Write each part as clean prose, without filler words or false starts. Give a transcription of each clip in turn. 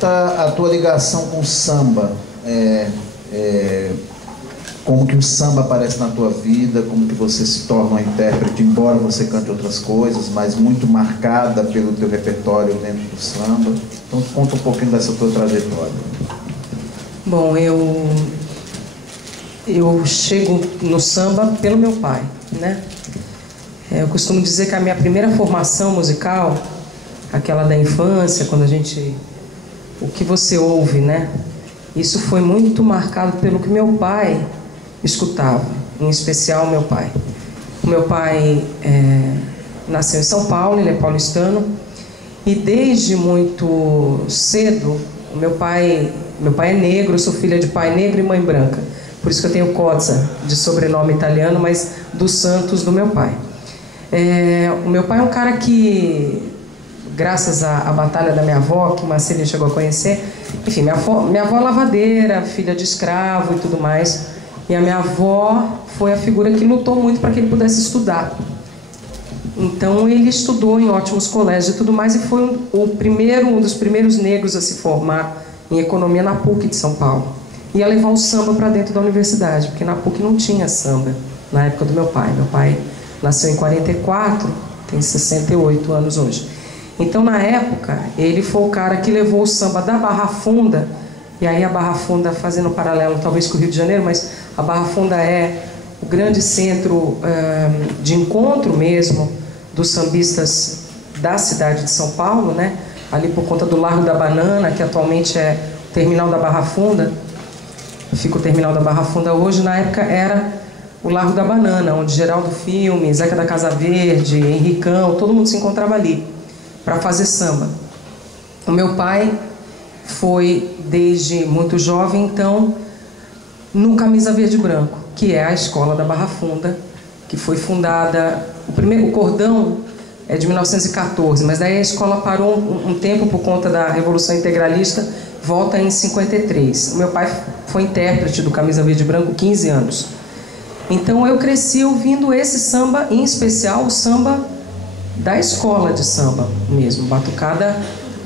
está a tua ligação com o samba? Como que o samba aparece na tua vida, como que você se torna uma intérprete, embora você cante outras coisas, mas muito marcada pelo teu repertório dentro do samba. Então conta um pouquinho dessa tua trajetória. Bom, eu chego no samba pelo meu pai, né? Eu costumo dizer que a minha primeira formação musical, aquela da infância, quando o que você ouve, né? Isso foi muito marcado pelo que meu pai escutava, em especial meu pai. O meu pai nasceu em São Paulo, ele é paulistano, e desde muito cedo, meu pai é negro, eu sou filha de pai negro e mãe branca, por isso que eu tenho Cozza, de sobrenome italiano, mas dos Santos do meu pai. O meu pai é um cara que, graças à batalha da minha avó, que Marcelinha chegou a conhecer, enfim, minha avó é lavadeira, filha de escravo e tudo mais, e a minha avó foi a figura que lutou muito para que ele pudesse estudar. Então ele estudou em ótimos colégios e tudo mais, e foi um dos primeiros negros a se formar em economia na PUC de São Paulo. Ia levar o samba para dentro da universidade, porque na PUC não tinha samba na época do meu pai. Meu pai nasceu em 44, tem 68 anos hoje. Então, na época, ele foi o cara que levou o samba da Barra Funda, e aí a Barra Funda, fazendo um paralelo talvez com o Rio de Janeiro, mas a Barra Funda é o grande centro de encontro mesmo dos sambistas da cidade de São Paulo, né? Ali por conta do Largo da Banana, que atualmente é o terminal da Barra Funda, fica o terminal da Barra Funda hoje, na época era o Largo da Banana, onde Geraldo Filme, Zeca da Casa Verde, Henricão, todo mundo se encontrava ali para fazer samba. O meu pai foi, desde muito jovem, então, no Camisa Verde e Branco, que é a escola da Barra Funda, que foi fundada, o cordão é de 1914, mas daí a escola parou um tempo por conta da Revolução Integralista, volta em 53. O meu pai foi intérprete do Camisa Verde e Branco 15 anos. Então eu cresci ouvindo esse samba, em especial o samba da escola de samba mesmo, batucada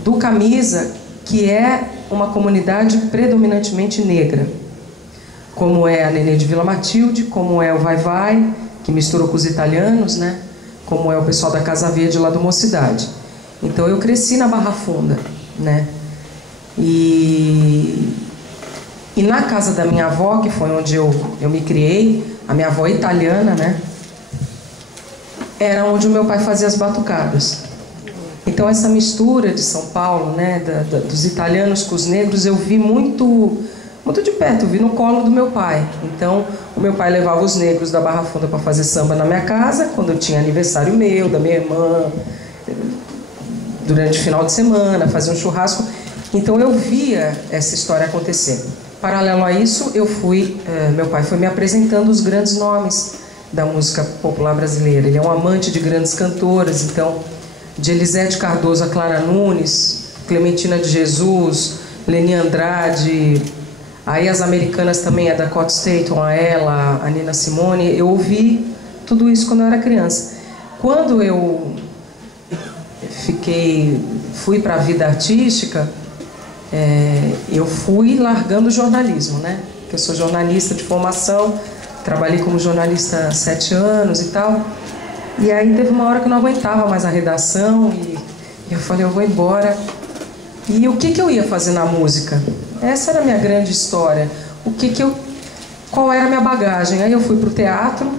do Camisa, que é uma comunidade predominantemente negra, como é a Nenê de Vila Matilde, como é o Vai Vai, que misturou com os italianos, né? Como é o pessoal da Casa Verde lá do Mocidade. Então eu cresci na Barra Funda, né? E na casa da minha avó, que foi onde eu me criei, a minha avó italiana, né? Era onde o meu pai fazia as batucadas. Então essa mistura de São Paulo, né, dos italianos com os negros, eu vi muito de perto, eu vi no colo do meu pai. Então o meu pai levava os negros da Barra Funda para fazer samba na minha casa, quando eu tinha aniversário meu, da minha irmã, durante o final de semana, fazia um churrasco. Então eu via essa história acontecer. Paralelo a isso, meu pai foi me apresentando os grandes nomes da música popular brasileira. Ele é um amante de grandes cantoras, então, de Elisete Cardoso a Clara Nunes, Clementina de Jesus, Leni Andrade, aí as americanas também, a Dakota Staton, a ela, a Nina Simone. Eu ouvi tudo isso quando eu era criança. Quando eu fui para a vida artística, eu fui largando o jornalismo, né? Porque eu sou jornalista de formação, trabalhei como jornalista há 7 anos e tal. E aí teve uma hora que eu não aguentava mais a redação e eu falei, eu vou embora. E o que eu ia fazer na música? Essa era a minha grande história. Qual era a minha bagagem? Aí eu fui para o teatro,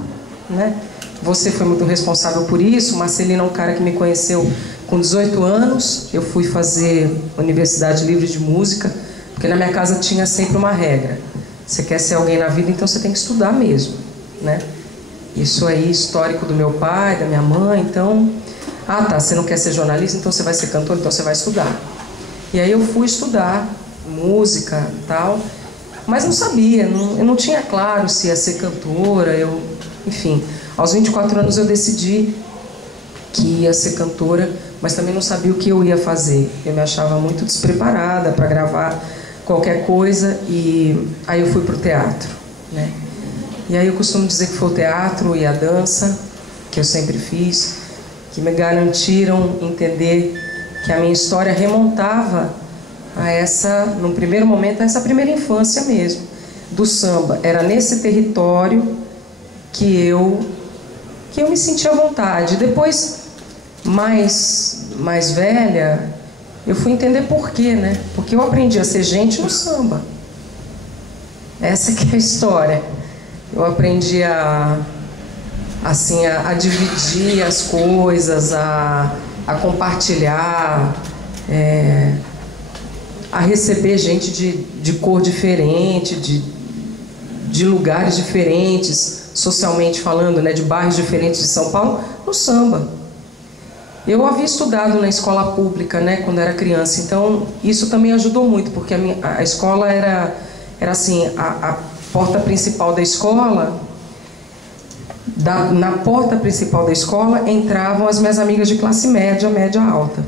né? Você foi muito responsável por isso. Marcelino é um cara que me conheceu com 18 anos. Eu fui fazer Universidade Livre de Música, porque na minha casa tinha sempre uma regra. Você quer ser alguém na vida, então você tem que estudar mesmo, né? Isso aí, histórico do meu pai, da minha mãe. Então, você não quer ser jornalista, então você vai ser cantor, então você vai estudar. E aí eu fui estudar música e tal, mas não sabia, eu não tinha claro se ia ser cantora. Enfim, aos 24 anos eu decidi que ia ser cantora, mas também não sabia o que eu ia fazer. Eu me achava muito despreparada para gravar qualquer coisa, e aí eu fui para o teatro, né? E aí eu costumo dizer que foi o teatro e a dança, que eu sempre fiz, que me garantiram entender que a minha história remontava num primeiro momento, a essa primeira infância mesmo, do samba. Era nesse território que eu me sentia à vontade. Depois, mais velha, eu fui entender por quê, né? Porque eu aprendi a ser gente no samba. Essa que é a história. Eu aprendi a dividir as coisas, a compartilhar, a receber gente de cor diferente, de lugares diferentes, socialmente falando, né, de bairros diferentes de São Paulo, no samba. Eu havia estudado na escola pública, né, quando era criança, então isso também ajudou muito, porque a escola era assim, a porta principal da escola. Na porta principal da escola entravam as minhas amigas de classe média, média alta.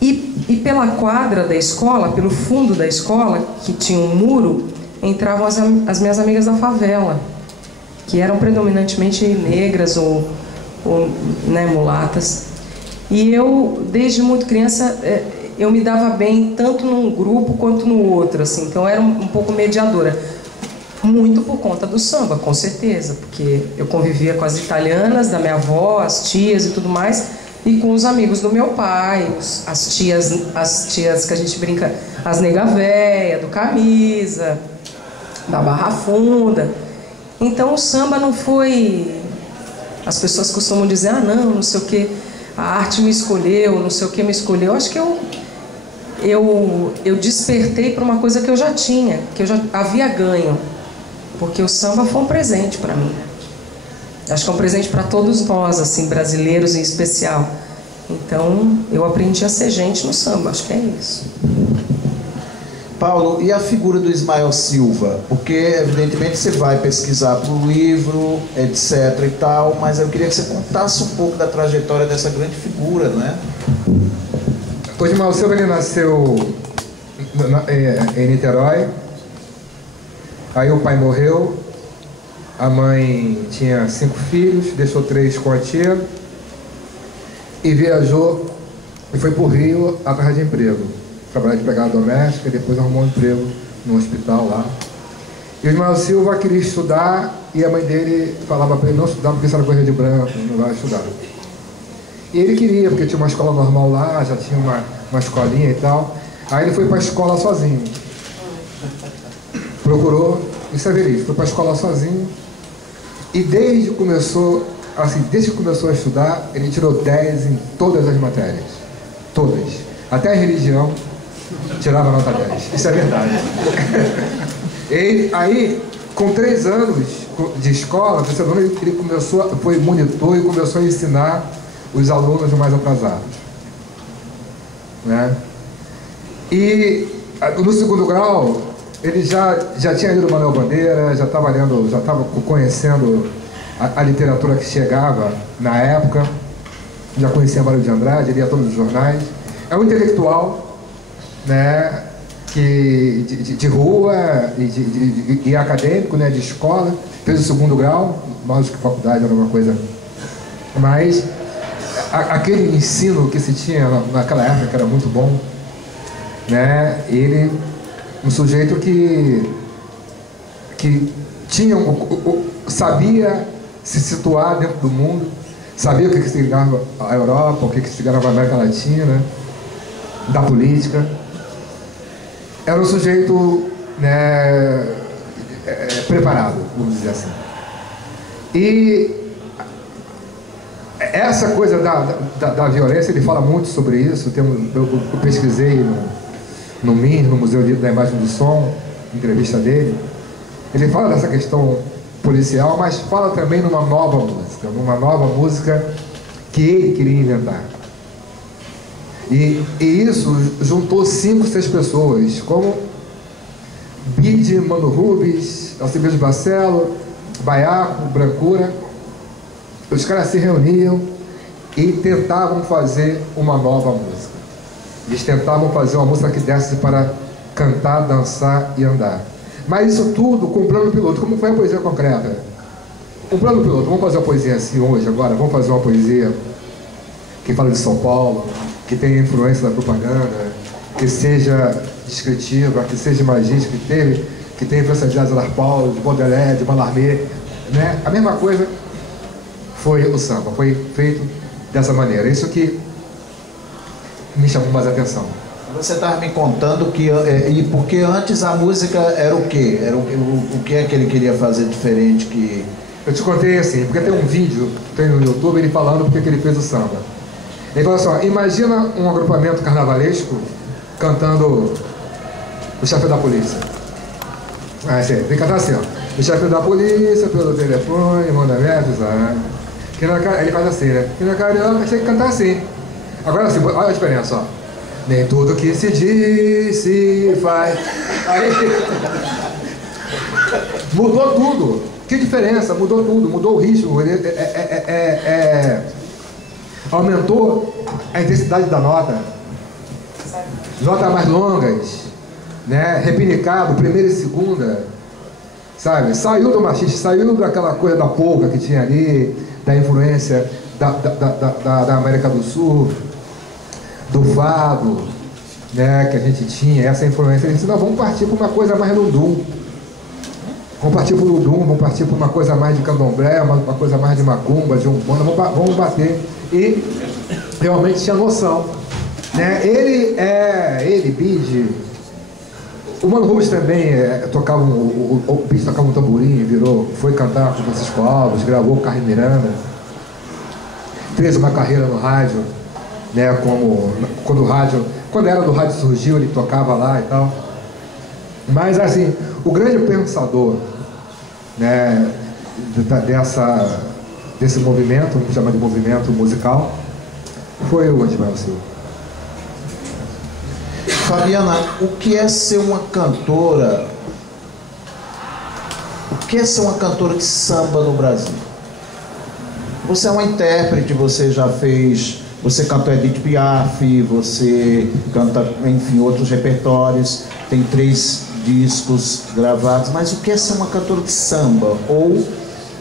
E pela quadra da escola, pelo fundo da escola, que tinha um muro, entravam as minhas amigas da favela, que eram predominantemente negras ou né, mulatas. E eu, desde muito criança, eu me dava bem tanto num grupo quanto no outro, assim, então eu era um pouco mediadora. Muito por conta do samba, com certeza, porque eu convivia com as italianas da minha avó, as tias e tudo mais, e com os amigos do meu pai, as tias que a gente brinca, as nega véia, do camisa, da Barra Funda. Então o samba não foi... As pessoas costumam dizer, não sei o que, a arte me escolheu, não sei o que me escolheu. Eu acho que eu despertei para uma coisa que eu já tinha, que eu já havia ganho. Porque o samba foi um presente para mim. Acho que é um presente para todos nós, assim, brasileiros em especial. Então, eu aprendi a ser gente no samba, acho que é isso. Paulo, e a figura do Ismael Silva? Porque, evidentemente, você vai pesquisar para o livro, etc. e tal, mas eu queria que você contasse um pouco da trajetória dessa grande figura, né? O Ismael Silva, ele nasceu em Niterói. Aí o pai morreu, a mãe tinha 5 filhos, deixou 3 com a tia e viajou e foi para o Rio atrás de emprego. Trabalhar de empregada doméstica e depois arrumou um emprego no hospital lá. E o Ismael Silva queria estudar e a mãe dele falava para ele não estudar porque isso era coisa de branco, não vai estudar. E ele queria, porque tinha uma escola normal lá, já tinha uma escolinha e tal. Aí ele foi para a escola sozinho. Procurou, isso é verídico, foi para a escola sozinho e desde que começou a estudar, ele tirou 10 em todas as matérias, todas, até a religião tirava nota 10, isso é verdade. Aí, com 3 anos de escola, ele foi monitor e começou a ensinar os alunos mais atrasados, né? E no segundo grau ele já tinha lido Manuel Bandeira, já estava conhecendo a literatura que chegava na época, já conhecia Mário de Andrade, lia todos os jornais. É um intelectual, né, de rua e acadêmico, né, de escola, fez o segundo grau, mais que faculdade, era uma coisa. Mas aquele ensino que se tinha naquela época, que era muito bom, né, ele... Um sujeito que tinha, sabia se situar dentro do mundo, sabia o que significava a Europa, o que significava a América Latina, da política. Era um sujeito, né, preparado, vamos dizer assim. E essa coisa da violência, ele fala muito sobre isso. Eu pesquisei no MIN, no Museu da Imagem do Som, entrevista dele. Ele fala dessa questão policial, mas fala também numa nova música que ele queria inventar. E isso juntou 5, 6 pessoas, como Bide, Mano Rubens, Alcibiades Barcelo, Baiaco, Brancura. Os caras se reuniam e tentavam fazer uma nova música. Eles tentavam fazer uma música que desse para cantar, dançar e andar. Mas isso tudo com um plano piloto. Como foi a poesia concreta? Um plano piloto. Vamos fazer uma poesia assim hoje, agora. Vamos fazer uma poesia que fala de São Paulo, que tem influência da propaganda, que seja descritiva, que seja imagística, que tenha influência de César Paulo, de Baudelaire, de Mallarmé, né? A mesma coisa foi o samba, foi feito dessa maneira. Isso que me chamou mais a atenção. Você estava me contando que e porque antes a música era o quê? Era o que é que ele queria fazer diferente que... Eu te contei assim, porque tem um vídeo, tem no YouTube, ele falando porque que ele fez o samba. Ele falou assim, ó, imagina um agrupamento carnavalesco cantando o chefe da polícia. Ah, tem que cantar assim, ó. O chefe da polícia, pelo telefone, manda me avisar. Ele faz assim, né? Que na carioca tem que cantar assim. Agora assim, olha a diferença, ó. Nem tudo que se diz se faz. Aí... mudou tudo. Que diferença? Mudou tudo. Mudou o ritmo. Ele aumentou a intensidade da nota. Notas mais longas, né? Repinicado, primeira e segunda. Sabe? Saiu do machista, saiu daquela coisa da polca que tinha ali, da influência da América do Sul, do fado, né, que a gente tinha, essa influência. Ele disse, não, vamos partir para uma coisa mais no dum. Vamos partir para o dum, vamos partir para uma coisa mais de candomblé, uma coisa mais de macumba, de umbanda, vamos bater. E realmente tinha noção. Né? Ele, Bide, o Mano Rubens também tocava, o Bide tocava um tamborim, foi cantar com Francisco Alves, gravou o Carlos Miranda, fez uma carreira no rádio, né, quando era do rádio surgiu, ele tocava lá e tal. Mas assim, o grande pensador, né, desse movimento, vamos chamar de movimento musical, foi o Aníbal Silva. Fabiana, o que é ser uma cantora? O que é ser uma cantora de samba no Brasil? Você é uma intérprete, você já fez... Você canta Edith Piaf, você canta, enfim, outros repertórios, tem 3 discos gravados, mas o que é ser uma cantora de samba? Ou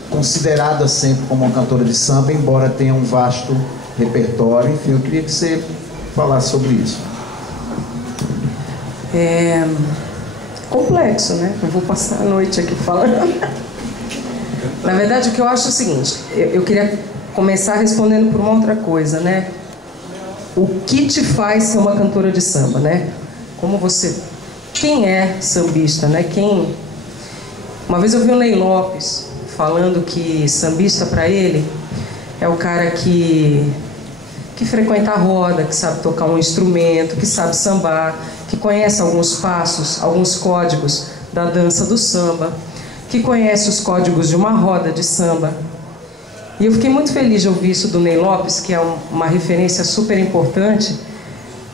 considerada sempre como uma cantora de samba, embora tenha um vasto repertório? Enfim, eu queria que você falasse sobre isso. É complexo, né? Eu vou passar a noite aqui falando. Na verdade, o que eu acho é o seguinte, eu queria começar respondendo por uma outra coisa, né? O que te faz ser uma cantora de samba, né? Como você... Quem é sambista, né? Uma vez eu vi o Ney Lopes falando que sambista para ele é o cara que frequenta a roda, que sabe tocar um instrumento, que sabe sambar, que conhece alguns passos, alguns códigos da dança do samba, que conhece os códigos de uma roda de samba. E eu fiquei muito feliz de ouvir isso do Ney Lopes, que é uma referência super importante,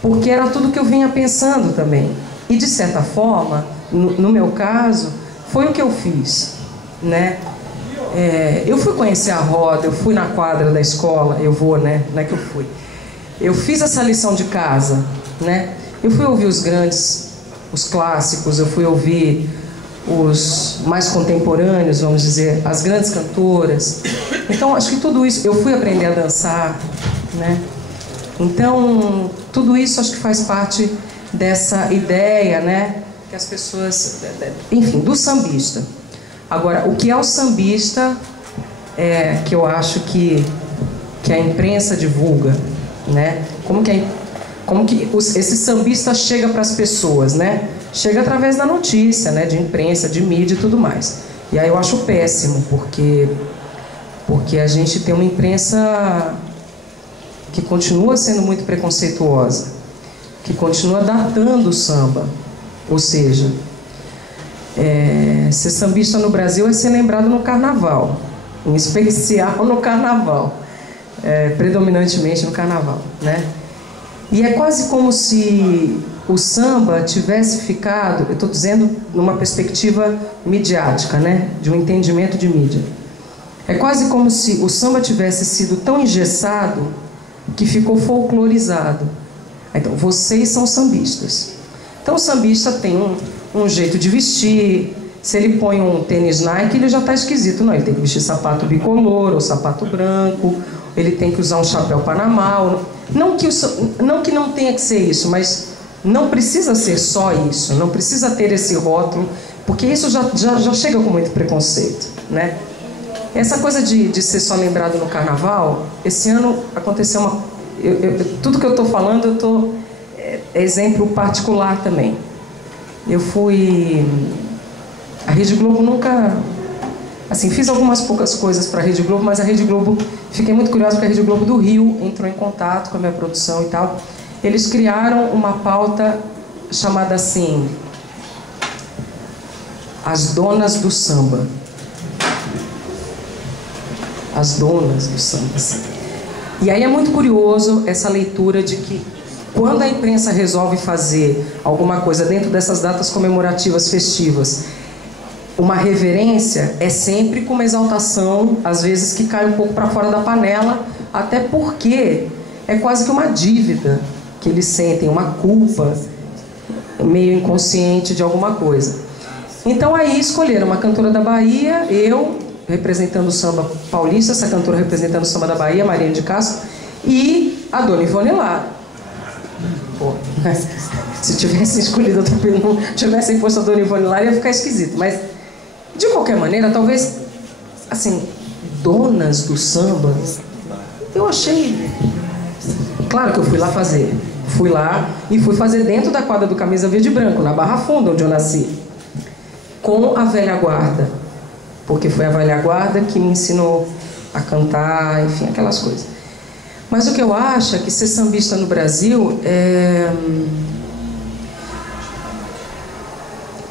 porque era tudo que eu vinha pensando também. E, de certa forma, no meu caso, foi o que eu fiz, né? Eu fui conhecer a roda, eu fui na quadra da escola, eu vou, né? Não é que eu fui. Eu fiz essa lição de casa, né? Eu fui ouvir os grandes, os clássicos, eu fui ouvir os mais contemporâneos, vamos dizer, as grandes cantoras. Então, acho que tudo isso... Eu fui aprender a dançar, né? Então, tudo isso acho que faz parte dessa ideia, né? Que as pessoas... Enfim, do sambista. Agora, o que é o sambista, que eu acho que a imprensa divulga, né? Como que esse sambista chega para as pessoas, né? Chega através da notícia, né? De imprensa, de mídia e tudo mais. E aí eu acho péssimo, porque a gente tem uma imprensa que continua sendo muito preconceituosa, que continua datando o samba. Ou seja, ser sambista no Brasil é ser lembrado no carnaval, em especial no carnaval, predominantemente no carnaval, né? E é quase como se o samba tivesse ficado, eu estou dizendo numa perspectiva midiática, né? De um entendimento de mídia. É quase como se o samba tivesse sido tão engessado que ficou folclorizado. Então, vocês são sambistas. Então, o sambista tem um jeito de vestir. Se ele põe um tênis Nike, ele já está esquisito. Não, ele tem que vestir sapato bicolor ou sapato branco. Ele tem que usar um chapéu Panamá. Não que não tenha que ser isso, mas não precisa ser só isso, não precisa ter esse rótulo, porque isso já chega com muito preconceito, né? Essa coisa de ser só lembrado no carnaval, esse ano aconteceu uma... tudo que eu estou falando, é exemplo particular também. Eu fui... A Rede Globo nunca... Assim, fiz algumas poucas coisas para a Rede Globo, mas a Rede Globo... Fiquei muito curiosa porque a Rede Globo do Rio entrou em contato com a minha produção e tal. Eles criaram uma pauta chamada assim... As Donas do Samba. As Donas do Samba. E aí é muito curioso essa leitura de que quando a imprensa resolve fazer alguma coisa dentro dessas datas comemorativas festivas, uma reverência é sempre com uma exaltação, às vezes que cai um pouco para fora da panela, até porque é quase que uma dívida que eles sentem, uma culpa meio inconsciente de alguma coisa. Então aí escolheram uma cantora da Bahia, eu representando o samba paulista, essa cantora representando o samba da Bahia, Maria de Castro, e a Dona Ivone Lara. Pô, se tivessem escolhido outra pessoa, tivessem posto a Dona Ivone Lara, ia ficar esquisito. Mas, de qualquer maneira, talvez, assim, donas do samba, eu achei... Claro que eu fui lá fazer. Fui lá e fui fazer dentro da quadra do Camisa Verde e Branco, na Barra Funda, onde eu nasci, com a velha guarda. Porque foi a velha guarda que me ensinou a cantar, enfim, aquelas coisas. Mas o que eu acho é que ser sambista no Brasil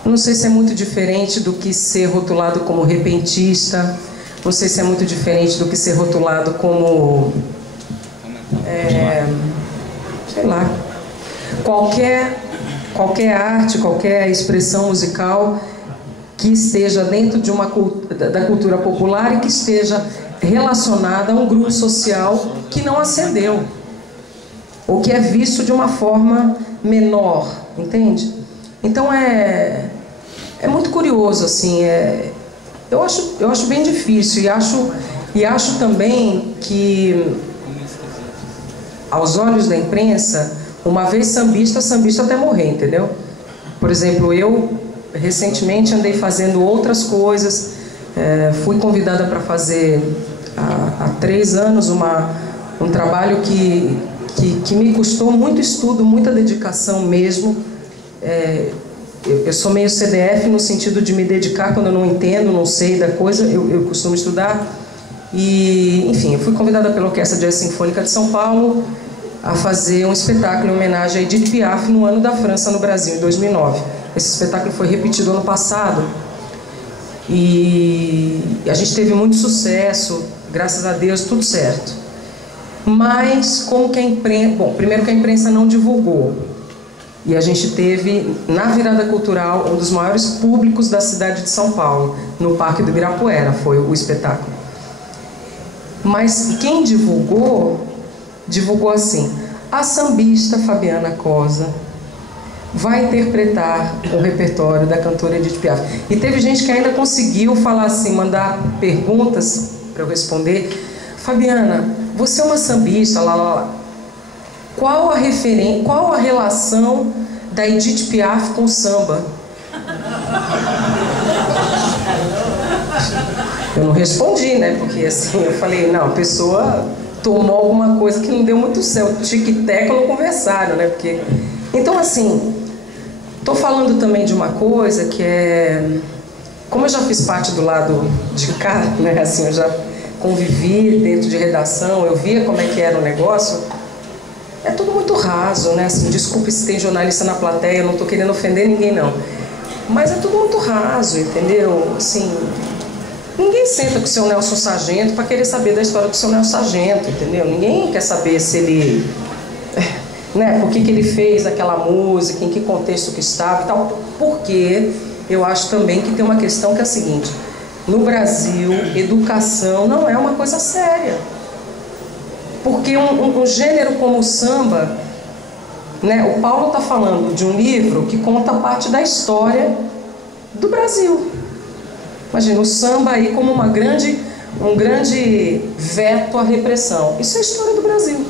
não sei se é muito diferente do que ser rotulado como repentista, não sei se é muito diferente do que ser rotulado como... sei lá, qualquer arte, qualquer expressão musical que esteja dentro de da cultura popular e que esteja relacionada a um grupo social que não ascendeu, ou que é visto de uma forma menor, entende? Então é muito curioso, assim, eu acho bem difícil, e acho também que, aos olhos da imprensa, uma vez sambista até morrer, entendeu? Por exemplo, eu recentemente andei fazendo outras coisas, fui convidada para fazer há 3 anos um trabalho que me custou muito estudo, muita dedicação mesmo. Eu sou meio CDF no sentido de me dedicar quando eu não entendo, não sei da coisa, eu costumo estudar. E, enfim, eu fui convidada pela Orquestra Jazz Sinfônica de São Paulo a fazer um espetáculo em homenagem a Edith Piaf no Ano da França no Brasil, em 2009. Esse espetáculo foi repetido ano passado e a gente teve muito sucesso, graças a Deus, tudo certo. Mas como que a imprensa... Bom, primeiro que a imprensa não divulgou. E a gente teve, na virada cultural, um dos maiores públicos da cidade de São Paulo, no Parque do Ibirapuera, foi o espetáculo. Mas quem divulgou assim: a sambista Fabiana Cosa vai interpretar o repertório da cantora Edith Piaf. E teve gente que ainda conseguiu falar assim, mandar perguntas para eu responder. Fabiana, você é uma sambista, qual a relação da Edith Piaf com o samba? Eu não respondi, né? Porque assim, eu falei, não, a pessoa tomou alguma coisa que não deu muito certo. Tic-teco não conversaram, né? Porque... Então, assim, estou falando também de uma coisa que é... Como eu já fiz parte do lado de cá, né? Assim, eu já convivi dentro de redação, eu via como é que era o negócio. É tudo muito raso, né? Assim, desculpe se tem jornalista na plateia, eu não estou querendo ofender ninguém, não. Mas é tudo muito raso, entendeu? Assim, ninguém senta com o seu Nelson Sargento para querer saber da história do seu Nelson Sargento, entendeu? Ninguém quer saber se ele... né, por que ele fez aquela música, em que contexto que estava e tal. Porque eu acho também que tem uma questão que é a seguinte: no Brasil, educação não é uma coisa séria. Porque um gênero como o samba, né, o Paulo está falando de um livro que conta parte da história do Brasil. Imagina, o samba aí como um grande veto à repressão. Isso é a história do Brasil.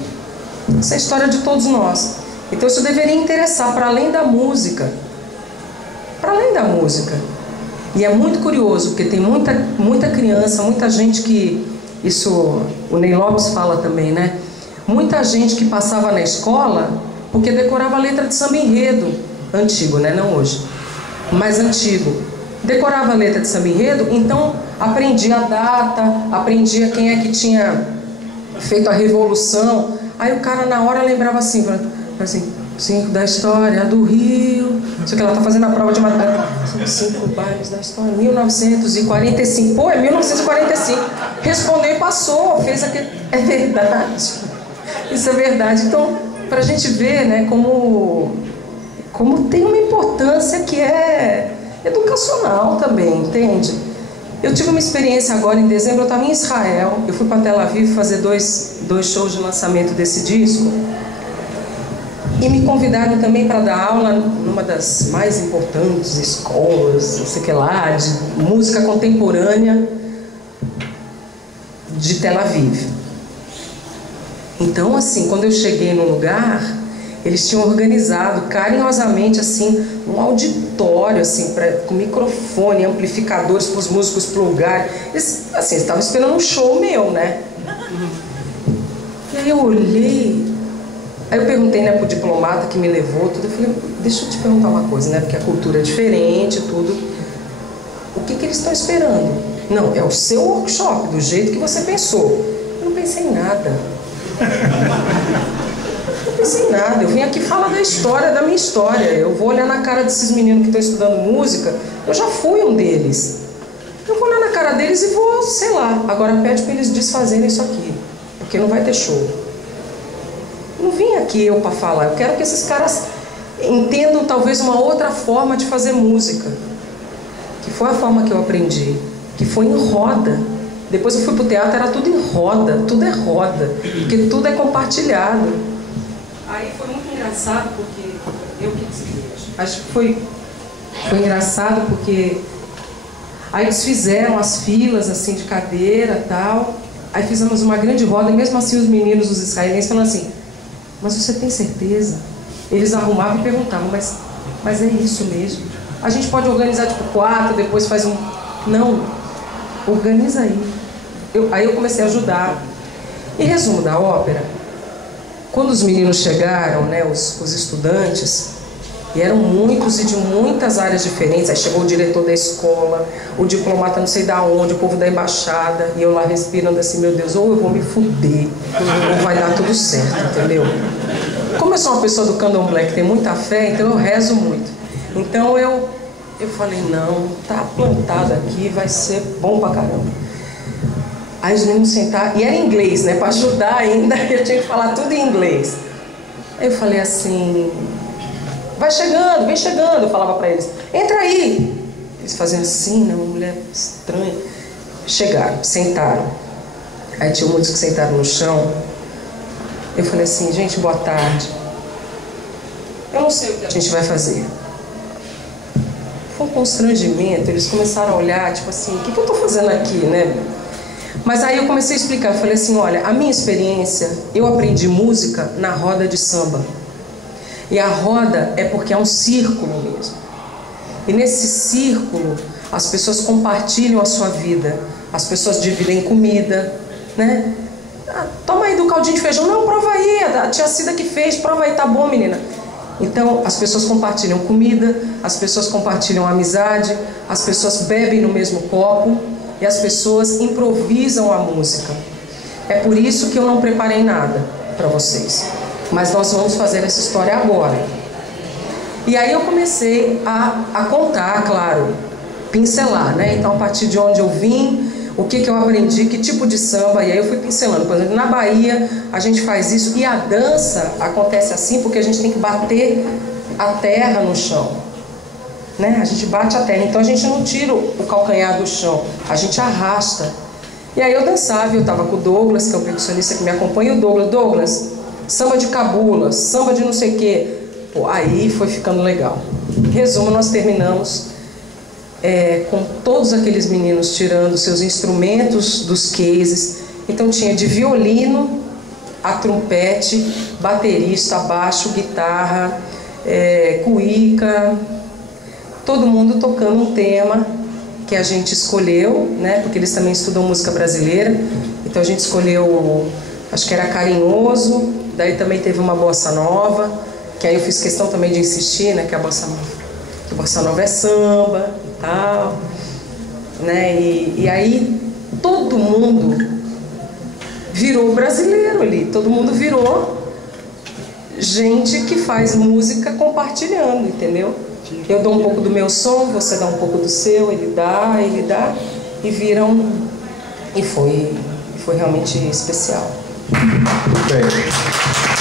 Isso é a história de todos nós. Então isso deveria interessar para além da música. Para além da música. E é muito curioso, porque tem muita criança, muita gente que... Isso o Ney Lopes fala também, né? Muita gente que passava na escola porque decorava a letra de samba enredo. Antigo, né? Não hoje. Mas antigo. Decorava a letra de samba enredo, então aprendia a data, aprendia quem é que tinha feito a revolução. Aí o cara na hora lembrava assim, assim, 5 da história do Rio. Só que ela tá fazendo a prova de matemática. 5 bailes da história, 1945. Pô, é 1945. Respondeu e passou, fez aquele... É verdade. Isso é verdade. Então, pra gente ver, né, como tem uma importância que é educacional também, entende? Eu tive uma experiência agora em dezembro, eu estava em Israel, eu fui para Tel Aviv fazer dois shows de lançamento desse disco e me convidaram também para dar aula numa das mais importantes escolas, não sei o que lá, de música contemporânea de Tel Aviv. Então, assim, quando eu cheguei no lugar, eles tinham organizado carinhosamente assim um auditório assim, com microfone, amplificadores para os músicos plugarem. Eles estavam esperando um show meu, né? E aí eu olhei, aí eu perguntei, né, pro diplomata que me levou, tudo, eu falei, deixa eu te perguntar uma coisa, né? Porque a cultura é diferente, tudo. O que eles estão esperando? Não, é o seu workshop, do jeito que você pensou. Eu não pensei em nada. Não pensei em nada, eu vim aqui falar da história, da minha história. Eu vou olhar na cara desses meninos que estão estudando música. Eu já fui um deles. Eu vou olhar na cara deles e vou, sei lá. Agora pede para eles desfazerem isso aqui, porque não vai ter show. Não vim aqui eu para falar. Eu quero que esses caras entendam talvez uma outra forma de fazer música, que foi a forma que eu aprendi, que foi em roda. Depois eu fui pro teatro, era tudo em roda, tudo é roda, porque tudo é compartilhado. Aí foi muito engraçado, porque eu que acho que foi engraçado, porque aí eles fizeram as filas assim de cadeira e tal. Aí fizemos uma grande roda, e mesmo assim os meninos, os israelenses, falando assim, mas você tem certeza? Eles arrumavam e perguntavam, mas é isso mesmo? A gente pode organizar tipo 4, depois faz um... Não, organiza aí. Aí eu comecei a ajudar. Em resumo da ópera, quando os meninos chegaram, né, os estudantes, e eram muitos e de muitas áreas diferentes, aí chegou o diretor da escola, o diplomata não sei da onde, o povo da embaixada, e eu lá respirando assim, meu Deus, ou eu vou me fuder, ou vai dar tudo certo, entendeu? Como eu sou uma pessoa do candomblé que tem muita fé, então eu rezo muito. Então eu falei, não, tá plantado aqui, vai ser bom pra caramba. Aí os meninos sentaram, e era em inglês, né, para ajudar ainda, eu tinha que falar tudo em inglês. Aí eu falei assim, vai chegando, vem chegando, eu falava para eles, entra aí. Eles faziam assim, né, uma mulher estranha. Chegaram, sentaram. Aí tinha muitos que sentaram no chão. Eu falei assim, gente, boa tarde. Eu não sei o que a gente vai fazer. Foi um constrangimento, eles começaram a olhar, tipo assim, o que eu tô fazendo aqui, né? Mas aí eu comecei a explicar, eu falei assim, olha, a minha experiência, eu aprendi música na roda de samba. E a roda é porque é um círculo mesmo. E nesse círculo, as pessoas compartilham a sua vida. As pessoas dividem comida, né? Ah, toma aí do caldinho de feijão. Não, prova aí, a tia Cida que fez, prova aí, tá bom, menina. Então, as pessoas compartilham comida, as pessoas compartilham amizade, as pessoas bebem no mesmo copo e as pessoas improvisam a música. É por isso que eu não preparei nada para vocês. Mas nós vamos fazer essa história agora. E aí eu comecei a contar, claro, pincelar, né? Então, a partir de onde eu vim, o que eu aprendi, que tipo de samba, e aí eu fui pincelando. Por exemplo, na Bahia a gente faz isso, e a dança acontece assim porque a gente tem que bater a terra no chão, né? A gente bate a terra, então a gente não tira o calcanhar do chão, a gente arrasta. E aí eu dançava, eu estava com o Douglas, que é o percussionista que me acompanha, e o Douglas, samba de cabula, samba de não sei o quê. Pô, aí foi ficando legal. Em resumo, nós terminamos com todos aqueles meninos tirando seus instrumentos dos cases. Então tinha de violino, a trompete, baterista, baixo, guitarra, cuíca, todo mundo tocando um tema que a gente escolheu, né? Porque eles também estudam música brasileira, então a gente escolheu, acho que era Carinhoso, daí também teve uma bossa nova, que aí eu fiz questão também de insistir, né? Que a bossa nova é samba e tal, né? E aí todo mundo virou brasileiro ali, todo mundo virou gente que faz música compartilhando, entendeu? Eu dou um pouco do meu som, você dá um pouco do seu, ele dá, e viram, e foi realmente especial. Muito bem.